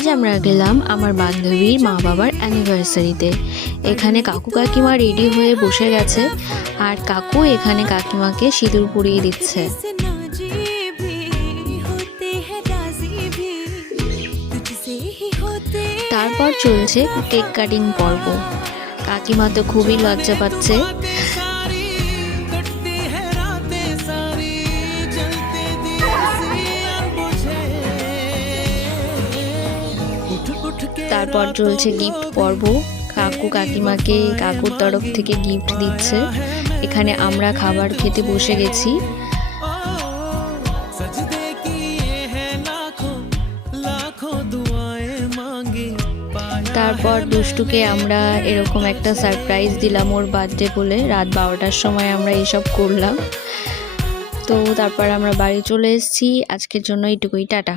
আজ আমরা গেলাম আমার বান্ধবীর মা বাবার অ্যানিভার্সারিতে। এখানে কাকু কাকিমা রেডি হয়ে বসে গেছে, আর কাকু এখানে কাকিমাকে সিঁদুর পরিয়ে দিচ্ছে। তারপর চলছে কেক কাটিং পর্ব। কাকিমা তো খুবই লজ্জা পাচ্ছে। তারপর চলছে গিফট পর্ব। কাকু কাকিমাকে কাকুর তরফ থেকে গিফট দিচ্ছে। এখানে আমরা খাবার খেতে বসে গেছি। তারপর দুষ্টুকে আমরা এরকম একটা সারপ্রাইজ দিলাম ওর বার্থডে বলে। রাত 12টার সময় আমরা এসব করলাম। তো তারপর আমরা বাড়ি চলে এসেছি। আজকের জন্য এইটুকুই, টাটা।